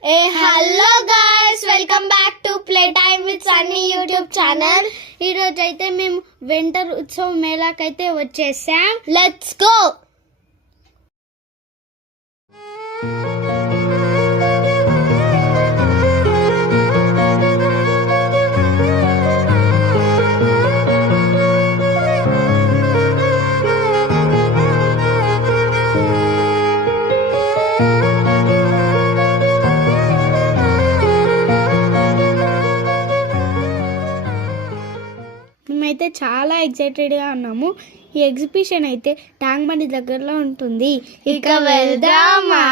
Hello guys, welcome back to play time with Sunny YouTube channel. ఈరోజు అయితే మేము వింటర్ ఉత్సవ్ మేళాకైతే వచ్చేసాం. Let's go. మేమైతే చాలా ఎక్సైటెడ్గా ఉన్నాము. ఈ ఎగ్జిబిషన్ అయితే ట్యాంక్ బండి దగ్గరలో ఉంటుంది. ఇక వెళ్దామా?